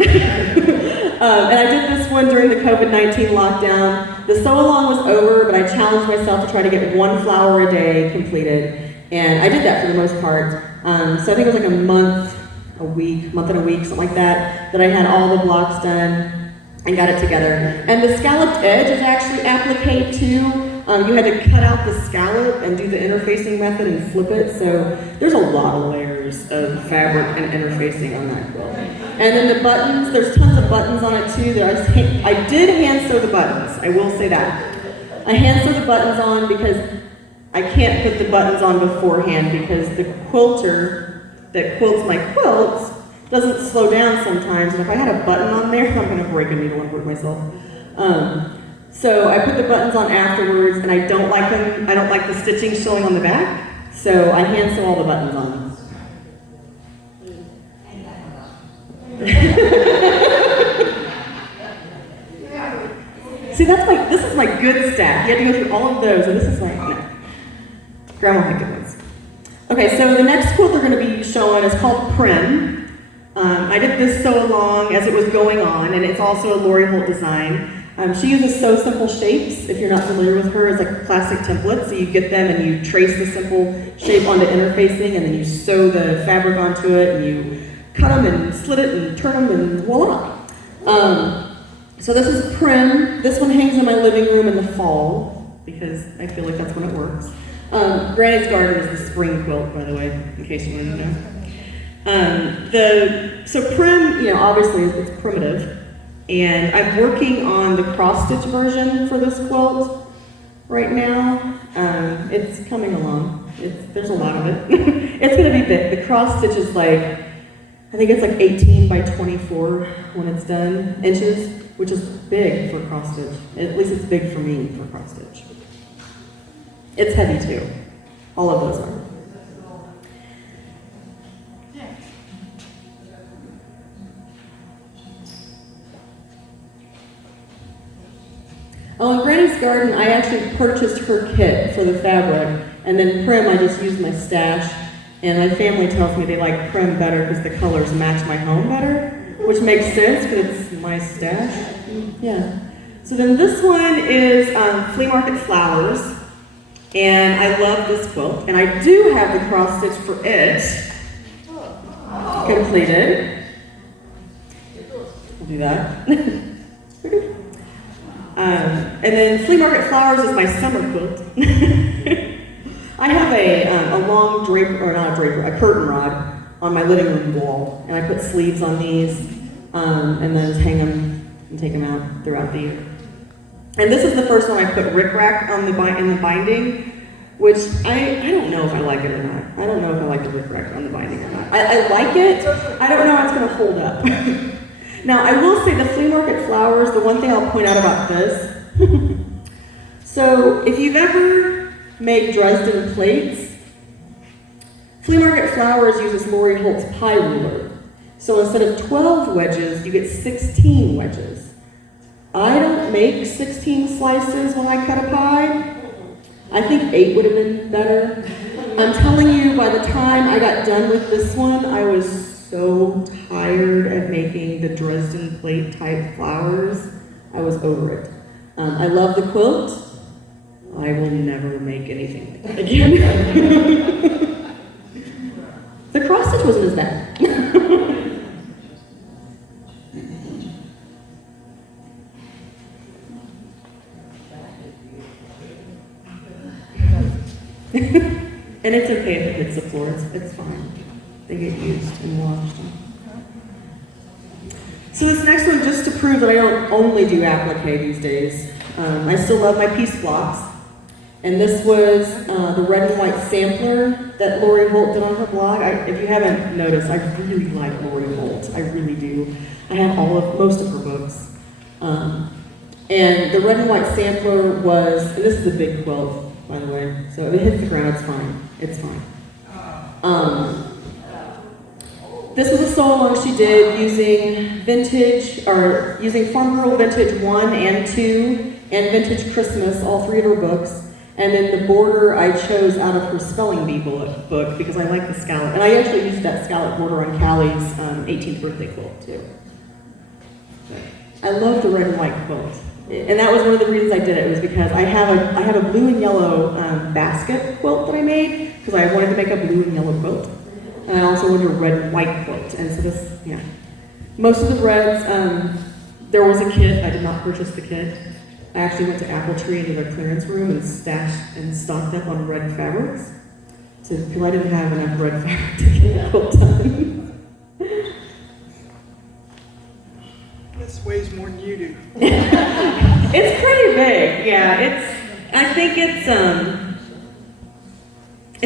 And I did this one during the COVID-19 lockdown. The sew-along was over, but I challenged myself to try to get 1 flower a day completed. And I did that for the most part. So I think it was like a month and a week, something like that I had all the blocks done and got it together. And the scalloped edge is actually applique too. You had to cut out the scallop and do the interfacing method and flip it. So there's a lot of layers of fabric and interfacing on that quilt. And then the buttons, there's tons of buttons on it too. I did hand sew the buttons, I will say that. I hand sew the buttons on because I can't put the buttons on beforehand, because the quilter that quilts my quilts doesn't slow down sometimes, and if I had a button on there, I'm gonna break a needle and hurt myself. So I put the buttons on afterwards, and I don't like the stitching showing on the back, so I hand sew all the buttons on. See, this is my good stack. You have to go through all of those, and this is my, no. Grandma had good ones. Okay, so the next quilt they're going to be showing is called Prim. I did this sew along as it was going on, and it's also a Lori Holt design. She uses Sew Simple shapes. If you're not familiar with her, it's like plastic templates. So you get them and you trace the simple shape onto interfacing, and then you sew the fabric onto it, and you cut them and slit it and turn them, and voila. So this is Prim. This one hangs in my living room in the fall because I feel like that's when it works. Granny's Garden is the spring quilt, by the way, in case you wanted to know. So Prim, obviously it's primitive. And I'm working on the cross-stitch version for this quilt right now. It's coming along. There's a lot of it. It's gonna be big. The cross-stitch is I think it's 18 by 24 when it's done, inches, which is big for cross-stitch. At least it's big for me for cross-stitch. It's heavy too. All of those are. Oh, in Granny's Garden, I actually purchased her kit for the fabric, and then Prim, I just used my stash, and my family tells me they like Prim better because the colors match my home better, which makes sense because it's my stash. Yeah. So then this one is Flea Market Flowers, and I love this quilt, and I do have the cross stitch for it completed. I'll do that. And then Flea Market Flowers is my summer quilt. I have a long draper, or not a draper, a curtain rod on my living room wall, and I put sleeves on these, and then just hang them and take them out throughout the year. And this is the first one I put rickrack on in the binding, which I don't know if I like it or not. I don't know if I like the rickrack on the binding or not. I like it. I don't know how it's going to hold up. Now, I will say the Flea Market Flowers, the one thing I'll point out about this, so if you've ever made Dresden plates, Flea Market Flowers uses Lori Holt's pie ruler. So instead of 12 wedges, you get 16 wedges. I don't make 16 slices when I cut a pie. I think 8 would have been better. I'm telling you, by the time I got done with this one, I was so tired of making the Dresden plate type flowers. I was over it. I love the quilt. I will never make anything like that again. The cross stitch wasn't as bad. And it's okay if it hits the floor, it's fine. They get used and washed. So this next one, just to prove that I don't only do applique these days, I still love my piece blocks. And this was the red and white sampler that Lori Holt did on her blog. If you haven't noticed, I really like Lori Holt. I really do. I have most of her books. And the red and white sampler was, and this is a big quilt, by the way, so if it hits the ground, it's fine. It's fine. This was a sew-along she did using Farm Girl Vintage 1 and 2 and Vintage Christmas, all 3 of her books. And then the border I chose out of her spelling bee book because I like the scallop. And I actually used that scallop border on Callie's 18th birthday quilt too. I love the red and white quilt. And that was one of the reasons I did it, was because I have a blue and yellow basket quilt that I made because I wanted to make a blue and yellow quilt. And I also wanted a red and white quilt. And so this, yeah. Most of the reds, there was a kit. I did not purchase the kit. I actually went to Appletree into their clearance room and stocked up on red fabrics. Because I didn't have enough red fabric to get a quilt done. This weighs more than you do. It's pretty big, yeah. I think it's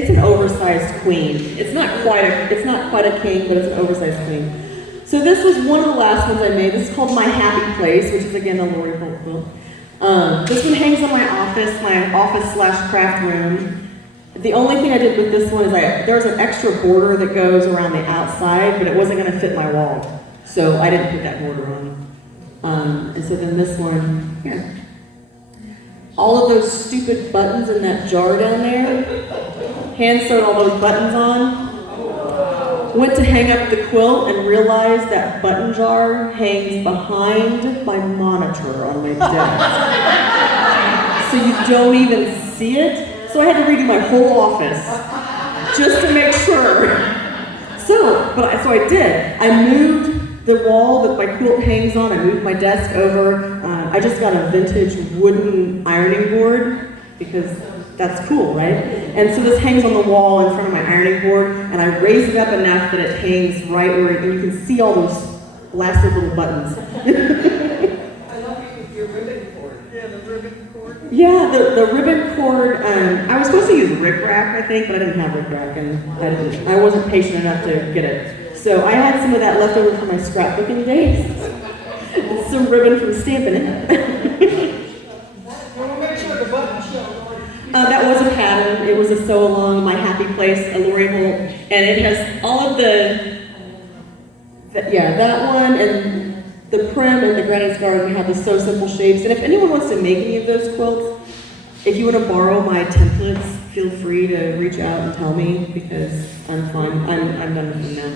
an oversized queen. It's not quite a king, but it's an oversized queen. So this was one of the last ones I made. This is called My Happy Place, which is again a Lori Holt quilt. This one hangs in my office/craft room. The only thing I did with this one is there's an extra border that goes around the outside, but it wasn't going to fit my wall, so I didn't put that border on. And so then this one, yeah. All of those stupid buttons in that jar down there, hand sewed all those buttons on. Went to hang up the quilt and realized that button jar hangs behind my monitor on my desk. So you don't even see it. So I had to redo my whole office just to make sure. So I did. I moved the wall that my quilt hangs on. I moved my desk over. I just got a vintage wooden ironing board because that's cool, right? And so this hangs on the wall in front of my ironing board, and I raise it up enough that it hangs right where you can see all those blasted little buttons. I love your ribbon cord. Yeah, the ribbon cord. Yeah, the ribbon cord, I was supposed to use rickrack, I think, but I didn't have rickrack, and I wasn't patient enough to get it. So I had some of that left over from my scrapbooking days. Some ribbon from stamping it. We'll make sure the buttons show. That was a pattern. It was a sew along My Happy Place, a Lori Holt, and it has all of that one and the Prim and the Granny's Garden have the So Simple shapes. And if anyone wants to make any of those quilts, if you want to borrow my templates, feel free to reach out and tell me because I'm fine. I'm done with them now.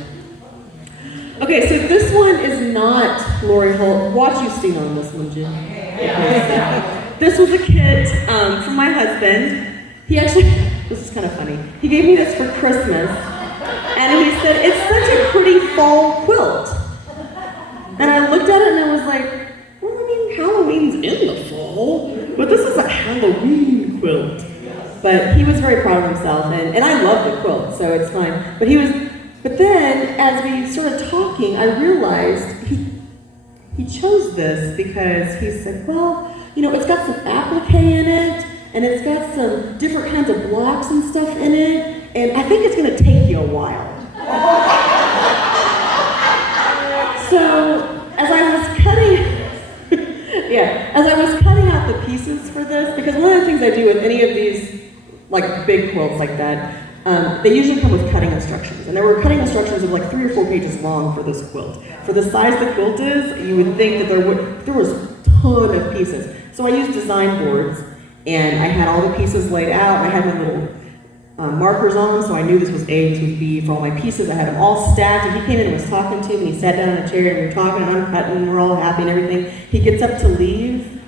Okay, so this one is not Lori Holt. Watch you sting on this one, Jim. This was a kit from my husband. He actually, this is kind of funny. He gave me this for Christmas, and he said, "It's such a pretty fall quilt." And I looked at it and I was like, well, I mean, Halloween's in the fall, but this is a Halloween quilt. But he was very proud of himself, and I love the quilt, so it's fine. But then, as we started talking, I realized he chose this because he said, well, you know, it's got some applique in it, and it's got some different kinds of blocks and stuff in it, and I think it's going to take you a while. So, as I was cutting out the pieces for this, because one of the things I do with any of these, like big quilts like that, they usually come with cutting instructions, and there were cutting instructions of like 3 or 4 pages long for this quilt. For the size the quilt is, you would think that there was a ton of pieces. So I used design boards, and I had all the pieces laid out. I had my little markers on them, so I knew this was A, this was B for all my pieces. I had them all stacked, and he came in and was talking to me, and he sat down in a chair, and we were talking, and I'm cutting, and we're all happy and everything. He gets up to leave,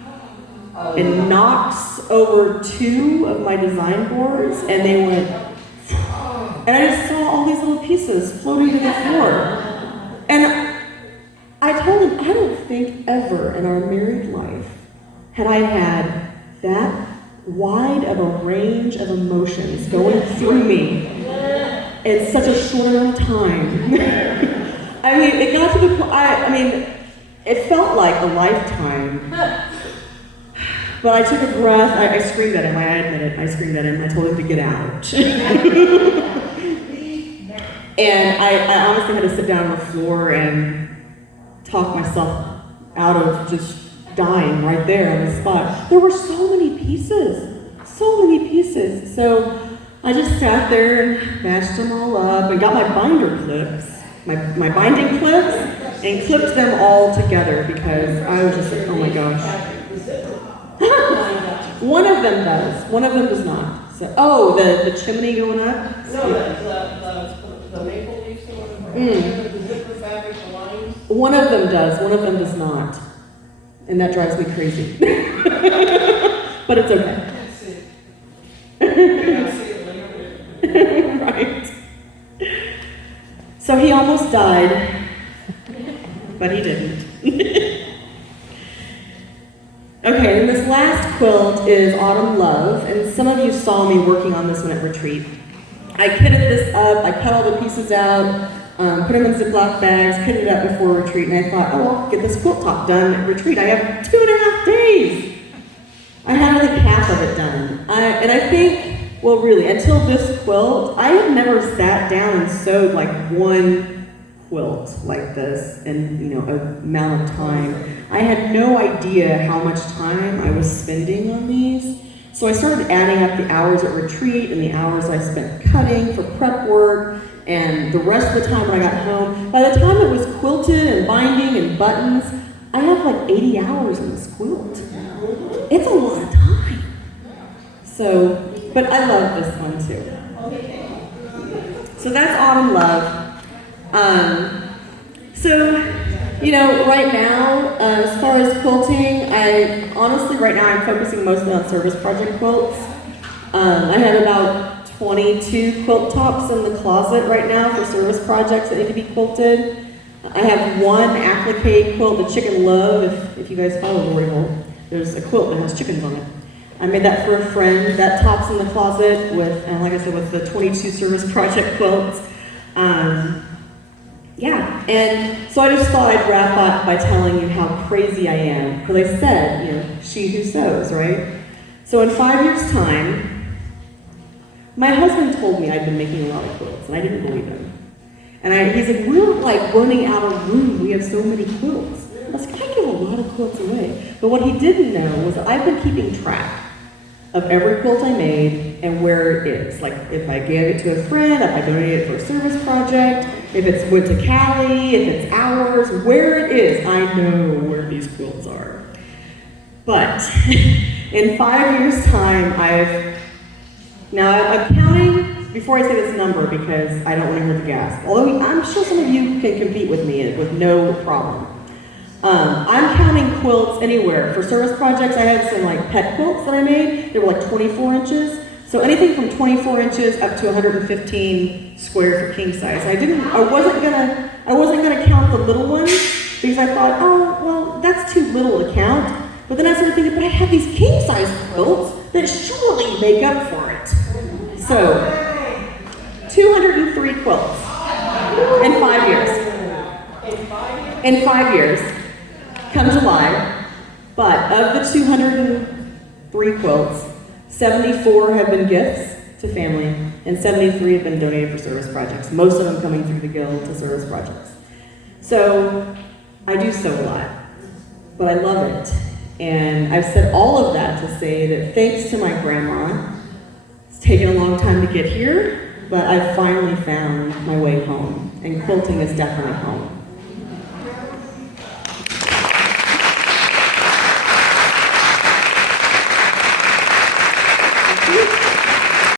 and knocks over 2 of my design boards, and they went, and I just saw all these little pieces floating to the floor. And I told him, I don't think ever in our married life had I had that wide of a range of emotions going through me in such a short amount of time. I mean, it got to the point, I mean, it felt like a lifetime. But I took a breath, I screamed at him, I admit it, I screamed at him, I told him to get out. And I honestly had to sit down on the floor and talk myself out of just dying right there on the spot. There were so many pieces. So I just sat there and mashed them all up and got my binder clips, my binding clips, and clipped them all together because I was just like, oh my gosh. One of them does, one of them does not. So, the chimney going up? No, the maple leaves or whatever. The zipper fabric, the lines. One of them does, one of them does not. And that drives me crazy. But it's okay. I can't see it. I see it later. Right. So he almost died, but he didn't. Okay, and this last quilt is Autumn Love, and some of you saw me working on this one at retreat. I kitted this up, I cut all the pieces out, put them in Ziploc bags, kitted it up before retreat, and I thought, oh, I'll get this quilt top done at retreat. I have 2.5 days. I had like half of it done. And I think, well really, until this quilt, I had never sat down and sewed like one quilt like this in, a amount of time. I had no idea how much time I was spending on these. So I started adding up the hours at retreat and the hours I spent cutting for prep work and the rest of the time when I got home. By the time it was quilted and binding and buttons, I have like 80 hours in this quilt. It's a lot of time. So, but I love this one too. So that's Autumn Love. So, right now, as far as quilting, right now I'm focusing mostly on service project quilts. I have about 22 quilt tops in the closet right now for service projects that need to be quilted. I have one applique quilt, the Chicken Love, if you guys follow the Royal. There's a quilt that has chickens on it. I made that for a friend. That top's in the closet with, and like I said, with the 22 service project quilts. Yeah, and so I just thought I'd wrap up by telling you how crazy I am. Because I said, she who sews, right? So in 5 years' time, my husband told me I'd been making a lot of quilts, and I didn't believe him. And he's like, we're like running out of room. We have so many quilts. I was like, I give a lot of quilts away. But what he didn't know was that I've been keeping track of every quilt I made and where it is. Like if I gave it to a friend, if I donated it for a service project, if it's went to Cali, if it's ours, where it is, I know where these quilts are. But in 5 years' time, I'm counting, before I say this number because I don't want to hear the gasp, although I'm sure some of you can compete with me with no problem. I'm counting quilts anywhere. For service projects, I have some like pet quilts that I made. They were like 24 inches. So anything from 24 inches up to 115 square for king size. I wasn't gonna count the little ones because I thought, oh, well, that's too little to count. But then I started thinking, but I have these king size quilts that surely make up for it. So, 203 quilts in 5 years. In 5 years. Come July, but of the 203 quilts, 74 have been gifts to family, and 73 have been donated for service projects, most of them coming through the Guild to service projects. So, I do sew a lot, but I love it. And I've said all of that to say that thanks to my grandma, it's taken a long time to get here, but I've finally found my way home, and quilting is definitely home.